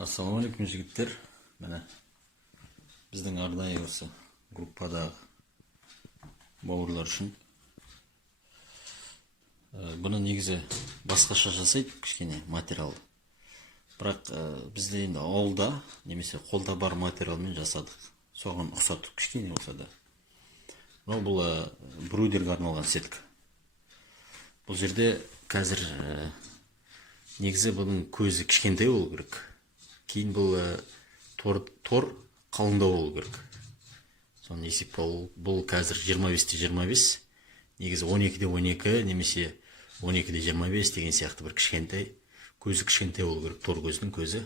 Ассалаумағалейкум жігіттер. Міне біздің арнайы осы группадағы бауырлар үшін бұны негізі басқаша жасайды, кішкене материал. Бірақ бізде енді ауылда немесе қолда бар материалмен жасадық. Соған ұқсатып кішкене болса да. Бұл брудерге арналған сетка. Бұл жерде қазір негізі бұның көзі кішкентай болу керек. Кейін бұл тор қалыңдау болу керек. Соны есептеу, бұл қазір 25-25, негізі 12-12 немесе 12-25 деген сияқты бір кішкентай, көзі кішкентай болу керек. Тор көзінің көзі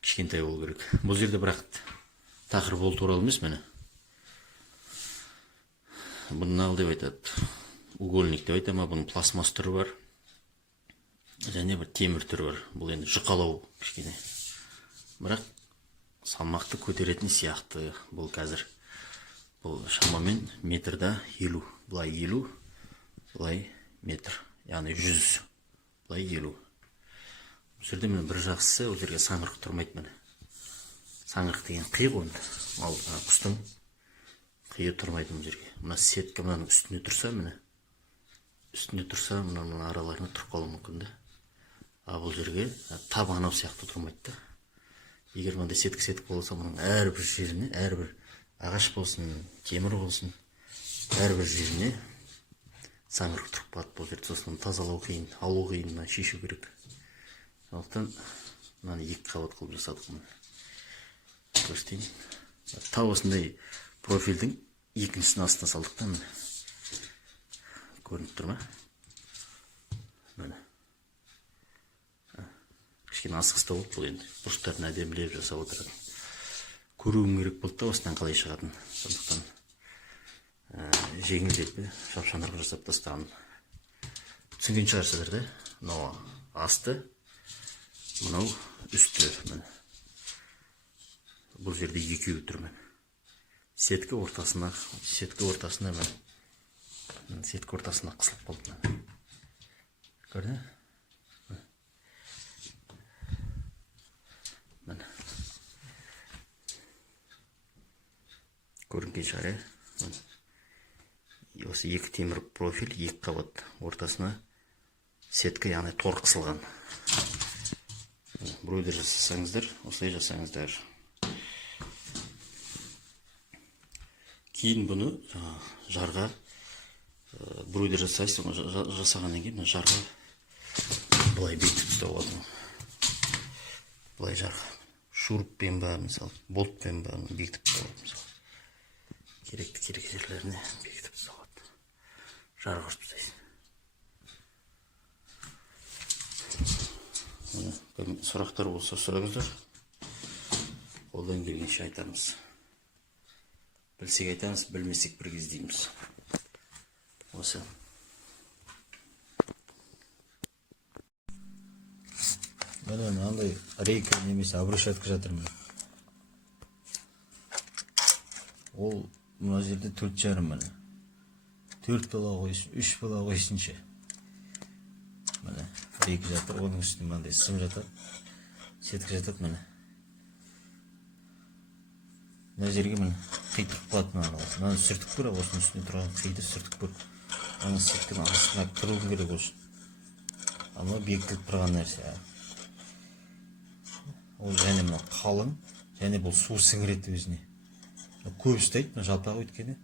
кішкентай болу керек. Бұл жерде бірақ тақырып ол туралы емес, міне. Бұны нағыл деп айтады, угольник деп айтады ма, бұның пластмасс түрі бар, және бір темір түрі бар. Бұл енді жұқалау кішкене. Бірақ салмақты көтеретін сияқты. Бұл қазір бұл шамамен метрда 50, бұлай 50, бұлай метр, яғни 100, бұлай 50. Бұл жерде міне бір жақсысы, ол жерге саңғырық тұрмайды. Міне саңғырық деген қи ғой, ал құстың қиы тұрмайды бұл жерге. Мына сетка мынаның үстіне тұрса, міне үстіне тұрса, мына араларына тұрып қалуы мүмкін. А бұл жерге тап анау сияқты тұрмайды. Егер мынандай сетка болса, мұның әрбір жеріне, әрбір ағаш болсын, темір болсын, әрбір жеріне саңғырық тұрып қалады. Бұл жерде сосын тазалау қиын, алу қиын, шешу керек. Сондықтан мынаны екі қабат қылып жасадық. Көрсетейін. Тау осындай профильдің екіншісін астына салдық та, міне. Көрініп тұр ма? Міне. Кішкене асығыста болды бұл енді. Бұрыштарын әдемілеп жасап отырады. Көруім керек болды да, осыдан қалай шығатын. Сондықтан жеңілдеп шапшаңдырып жасап тастаған. Түсінген шығарсыздар да? Мынау асты, мынау үсті. Бұл жерде екеуі тұр. Сетка ортасына қысылып қалды. Көрді? Көрінген шығар, осы екі темір профиль, екі қабат ортасына сетка, яғни тор қысылған. Брудер жасасаңыздар, осылай жасаңыздар. Кейін бұны жарға брудер жасайсыз, жасағаннан кейін жарға былай бекітіп ұстау алады. Былай жарға шуруппен ба, мысалы, болтпен ба бекітіп ұстау алады. Керекті жерлеріне бекітіп ұстауады. Жарға ұрып тастайсыз. Сұрақтар болса сұраңыздар. Қолдан келгенше айтамыз. Білсек айтамыз, білмесек бірге іздейміз. Осы. Міне мынандай рейка немесе обрушетка жатырмын. Ол мына жерде 4,5 міне. 4 бала қойсын, 3 бала қойсыншы. Міне рейка жатыр, оның үстіне мынандай сым жатыр. Сетка жатыр міне. Мына жерге міне қитып қалады мынаны. Мынаны сүртіп көр, осының үстіне тұрған қиды сүртіп көр. Мына сетканың астына кіруім керек осыны. Ана бекітіліп тұрған нәрсе. Ол және мына қалың, және бұл су сіңіреді өзіне. Көп ұстайды, мына жалпақ өйткені.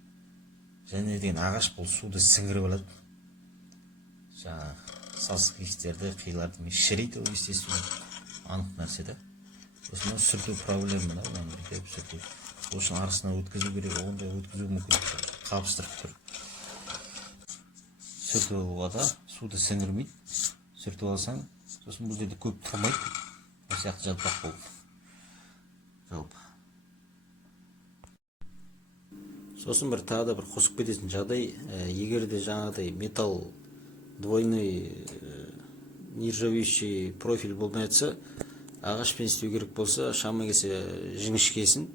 Және деген ағаш бұл суды сіңіріп алады. Жаңа сасық иістерді, қиларды шірейді, ол естественно анық нәрсе да. Осыны сүрту проблема да, оны біркеп сүрту. Осыны арасына өткізу керек, ондай өткізу мүмкін. Қабыстырып тұр. Сүрту алуға суды сіңірмейді. Сүрту алсаң, сосын бұл жерде көп тұрмайды. Осы сияқты жалпақ болды. Жалпы. Сосын бір тағы да бір қосып кететін жағдай, егер де жаңағыдай металл двойной нержавеющий профиль болмай жатса, ағашпен істеу керек болса, шама келсе жіңішкесін,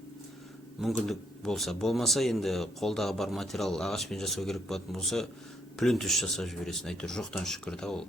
мүмкіндік болса. Болмаса, енді қолдағы бар материал ағашпен жасау керек болатын болса, плюнтүш жасап жібересің. Әйтеуір жоқтан шүкір да ол.